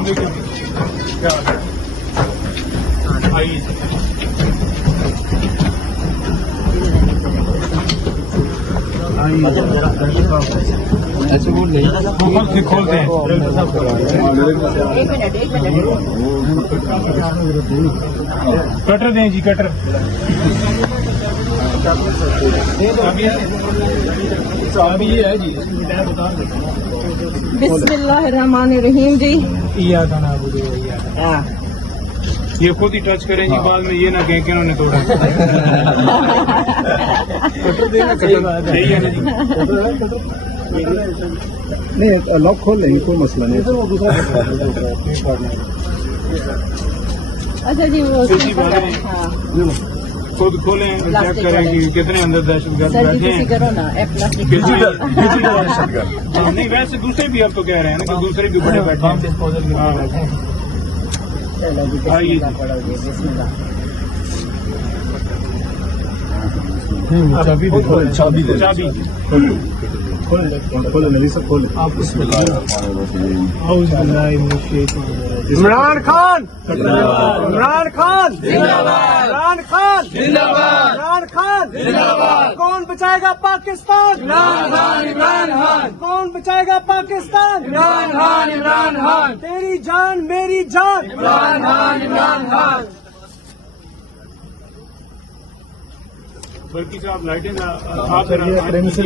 क्या आइए ऐसे बोल नहीं खोलते हैं कटर दें जी कटर अभी ये है जी बिस्मिल्लाहिर्रहमानिर्रहीम जी। ये खुद ही टच करें जी बाद में ये ना कहें कि उन्होंने तोड़ा कटर देना यही है ना जी नहीं लॉक खोल लेंगे कोई मसला नहीं। अच्छा जी वो सीधी बात है। हाँ खुद खोलें चेक करें कि कितने अंदर दहशतगर्द सर जी बैठे किसी हैं करो ना प्लास्टिक नहीं वैसे दूसरे भी आप तो कह रहे हैं ना कि दूसरे भी बड़े बैठे हैं आइए चाबी चाबी चाबी खोले नहीं सब खोले आप इमरान खान इमरान खान इमरान खान इमरान खान कौन बचाएगा पाकिस्तान इमरान खान कौन बचाएगा पाकिस्तान इमरान खान तेरी जान मेरी जान इमरान खान बल्कि साहब लाइटें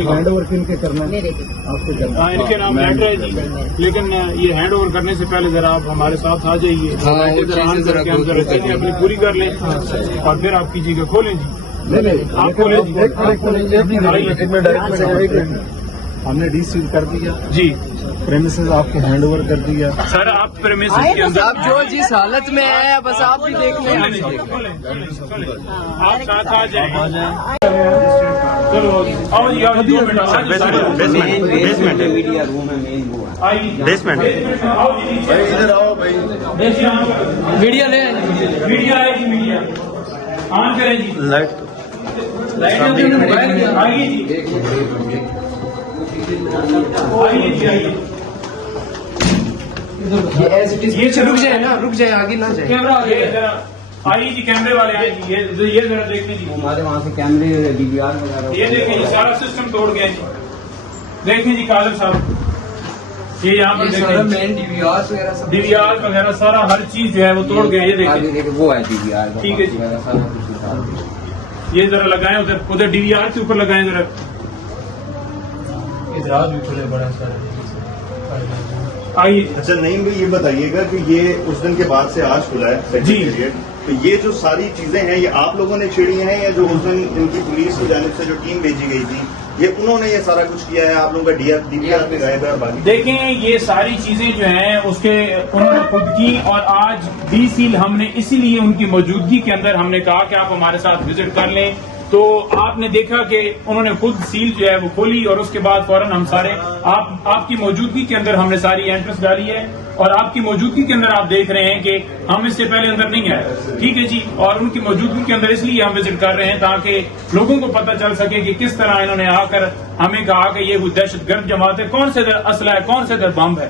हैंड ओवर इनके करना है आपको करना हाँ इनके नाम लेटर है जी लेकिन ये हैंड ओवर करने से पहले जरा आप हमारे साथ आ जाइए अपनी पूरी कर लें और फिर आप कीजिएगा खोलें जी आप खोलें हमने डी सील कर दिया जी प्रेमिसेस आपको हैंड ओवर कर दिया। सर आप प्रेमिसेस के अंदर आप जो जिस हालत में है बस आप भी देख लें। आप साथ आ जाए चलो आओ जी आओ 2 मिनट बेसमेंट आओ जी इधर आओ भाई मीडिया ले मीडिया है जी मीडिया ऑन करें जी लाइट आइए जी आइए जी आइए ये रुक जाए ना रुक जाए आगे ना जाए। कैमरा आगे जरा आइए जी कैमरे वाले आए जी ये जरा देखने जी हमारे वहाँ से कैमरे DVR वगैरह ये देखिए ये सारा सिस्टम तोड़ गया जी देखिए जी कादर साहब ये यहाँ पर देखिए मेन DVR वगैरह सब DVR वगैरह सारा हर चीज जो है वो तोड़ गया ये देखिए वो है DVR ठीक है जी ये जरा लगाएं उधर DVR के ऊपर लगाएं जरा इधर भी खुले बड़ा सारा आइए अच्छा नहीं भाई ये बताइएगा कि ये उस दिन के बाद से आज खुला है जी। सेक्रेटेरिएट तो ये जो सारी चीजें हैं ये आप लोगों ने छेड़ी हैं या जो उस दिन इनकी पुलिस की जानिब से जो टीम भेजी गई थी ये उन्होंने ये सारा कुछ किया है आप लोगों का DVR पे गायब है बाकी देखें ये सारी चीजें जो हैं उसके उन्होंने खुद की और आज डी सील हमने इसीलिए उनकी मौजूदगी के अंदर हमने कहा कि आप हमारे साथ विजिट कर लें तो आपने देखा कि उन्होंने खुद सील जो है वो खोली और उसके बाद फौरन हम सारे आपकी मौजूदगी के अंदर हमने सारी एंट्रेंस डाली है और आपकी मौजूदगी के अंदर आप देख रहे हैं कि हम इससे पहले अंदर नहीं आए ठीक है जी और उनकी मौजूदगी के अंदर इसलिए हम विजिट कर रहे हैं ताकि लोगों को पता चल सके कि किस तरह इन्होंने आकर हमें कहा कि ये दहशतगर्द जमात है कौन से असला है कौन से बम है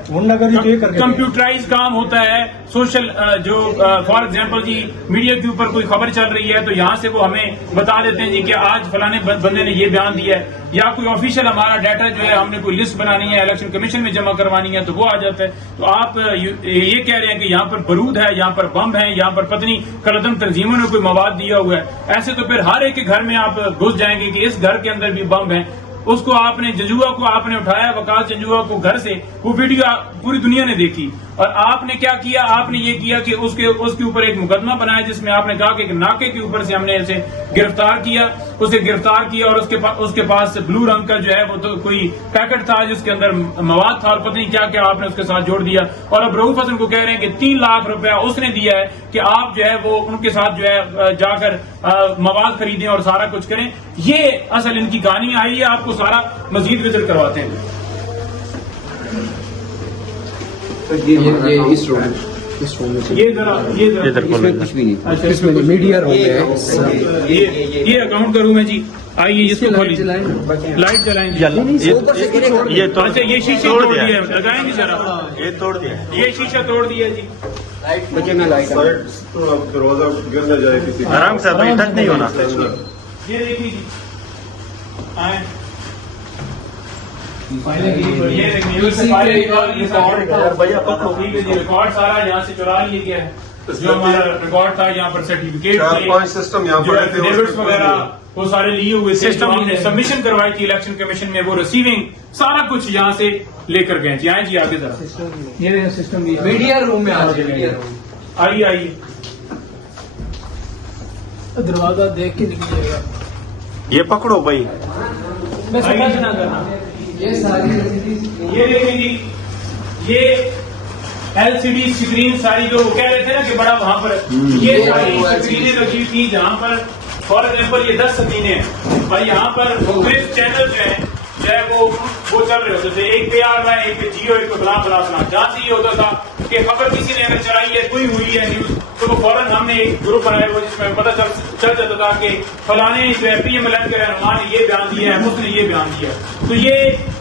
कंप्यूटराइज काम होता है सोशल जो फॉर एग्जाम्पल जी मीडिया के ऊपर कोई खबर चल रही है तो यहाँ से वो हमें बता देते हैं जी कि आज फलाने बंदे ने ये बयान दिया है या कोई ऑफिशियल हमारा डाटा जो है हमने कोई लिस्ट बनानी है इलेक्शन कमीशन में जमा करवानी है तो वो आ जाता है तो आप ये कह रहे हैं कि यहाँ पर बारूद है यहाँ पर बम है यहाँ पर पत्नी कलदम तंजीमों ने कोई मवाद दिया हुआ है ऐसे तो फिर हर एक के घर में आप घुस जाएंगे कि इस घर के अंदर भी बम है उसको आपने जंजुआ को आपने उठाया वकास जंजुआ को घर से वो वीडियो पूरी दुनिया ने देखी और आपने क्या किया आपने ये किया कि उसके ऊपर एक मुकदमा बनाया जिसमें आपने कहा कि नाके के ऊपर से हमने उसे गिरफ्तार किया और उसके पास ब्लू रंग का जो है वो तो कोई पैकेट था जिसके अंदर मवाद था और पता नहीं क्या क्या आपने उसके साथ जोड़ दिया और अब रऊफ हसन को कह रहे हैं कि 3 लाख रुपया उसने दिया है कि आप जो है वो उनके साथ जो है जाकर मवाद खरीदें और सारा कुछ करें ये असल इनकी कहानी आई है आपको सारा मजीद विजिट करवाते हैं ये इस रूम में ये जरा इसमें कुछ भी नहीं अच्छा इसमें मीडिया रूम है ये अकाउंट का रूम है जी आइए इसको खोलिए, लाइट जलाएंगे। ये तो अच्छा ये शीशे तोड़ तोड़ दिया दिए, लगाएंगे जरा। ये तोड़ दिया। ये शीशा तोड़ दिया जी। बच्चे में लाइट दरवाजा गिर न जाए किसी का। आराम से अभी टच नहीं होना। ये देखिए जी, आए। ये रिकॉर्ड सारा यहाँ से चुरा लिया गया है। जो हमारा रिकॉर्ड था यहाँ पर सर्टिफिकेट 4-5 सिस्टम यहाँ पड़े थे। डेबिट्स वगैरह वो सारे लिए हुए थे, जो हमने सबमिशन करवाई थी इलेक्शन कमीशन में, वो रिसीविंग सारा कुछ यहाँ से लेकर गए जी। आए जी आगे जरा, ये सिस्टम मीडिया रूम में आ जाए, मीडिया रूम। आइए आइए। दरवाजा देख के निकलिएगा। ये पकड़ो भाई। मैं समझ ना करना। ये सारी ये देखिए जी, ये एलसीडी स्क्रीन सारी जो कह रहे थे ना कि बड़ा वहां पर, ये सारी स्क्रीनें रखी थी जहां पर फॉर एग्जाम्पल ये 10 स्क्रीनें हैं और यहाँ पर मुख्तलिफ चैनल जो है वो चल रहे होते थे। एक पे आर है, एक पे जियो, एक पे फला फला फला। जहाँ से ये होता था कि खबर किसी ने अगर चलाई है, कोई हुई है न्यूज, तो वो फौरन हमने एक ग्रुप बनाया हुआ जिसमें पता चल जाता था कि फलाने जो है PMLN के रहनुमा ने ये बयान दिया है, उसने ये बयान दिया है। तो ये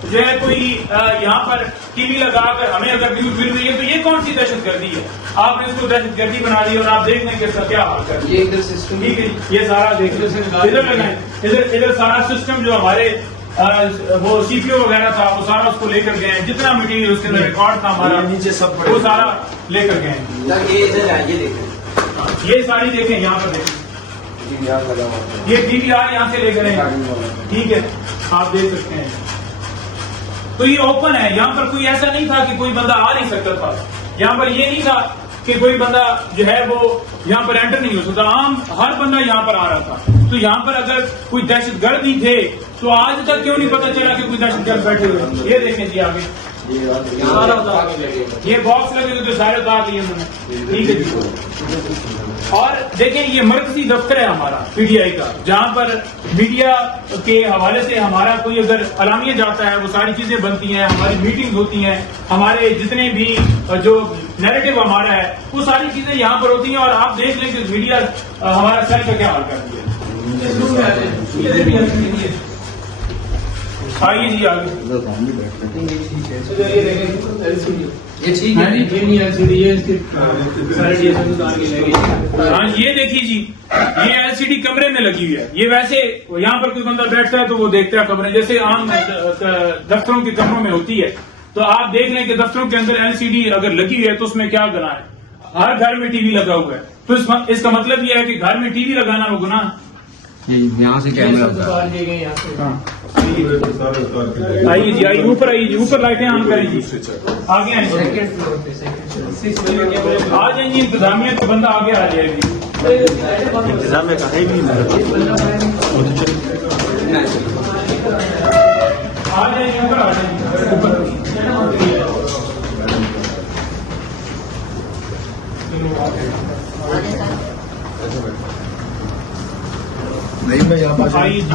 जो है कोई यहाँ पर टीवी लगाकर हमें अगर न्यूज मिल रही है तो ये कौन सी दहशतगर्दी है? आपने इसको दहशतगर्दी बना दी और आप देख लें कि इसका क्या हाल कर। ये इधर सिस्टम, ठीक है, ये सारा देखिए, इधर लगाएं, इधर सारा सिस्टम जो हमारे वो CPU वगैरह था वो सारा उसको लेकर गए हैं। जितना मटीरियल उसके अंदर रिकॉर्ड था हमारा नीचे सब वो सारा लेकर गए हैं। ये इधर है, ये देखें, ये सारी देखें, यहाँ पर देखें, DVR लगा हुआ है। ये DVR यहाँ से लेकर गए। ठीक है, आप देख सकते हैं। तो ये ओपन है, यहाँ पर कोई ऐसा नहीं था कि कोई बंदा आ नहीं सकता था। यहाँ पर ये नहीं था कि कोई बंदा जो है वो यहाँ पर एंटर नहीं हो सकता। आम हर बंदा यहाँ पर आ रहा था। तो यहाँ पर अगर कोई दहशतगर्द भी थे तो आज तक क्यों नहीं पता चला कि कोई दहशतगर्द बैठे हुए? ये देखें जी आगे, ये बॉक्स लगे तो सारे उतार लिए उन्होंने। ठीक है जी। और देखें ये मरकजी दफ्तर है हमारा PTI का, जहाँ पर मीडिया के हवाले से हमारा कोई अगर अलामिया जाता है वो सारी चीजें बनती हैं, हमारी मीटिंग होती हैं, हमारे जितने भी जो नैरेटिव हमारा है वो सारी चीजें यहाँ पर होती हैं। और आप देख लें कि मीडिया हमारा सेल का क्या हाल कर दिया। आइए जी आगे। ये ठीक है। हाँ ये देखिए जी, ये LCD कमरे में लगी हुई है। ये वैसे यहाँ पर कोई बंदा बैठता है तो वो देखता है खबरें, जैसे आम दफ्तरों के कमरों में होती है। तो आप देख लें कि दफ्तरों के अंदर LCD अगर लगी हुई है तो उसमें क्या गुनाह है? हर घर में टीवी लगा हुआ है, तो इसका मतलब यह है कि घर में टीवी लगाना वो गुनाह। यहाँ से कैमरा आइए जी, आइए ऊपर, आइए जी ऊपर, लाइटें ऑन करें जी, आगे आए, आ जाए जी। इंतजामिया का बंदा आगे आ जाएगी। इंतजाम में कहीं भी आ जाए जी, ऊपर आ जाए ऊपर। नहीं मैं यहाँ आइए जी।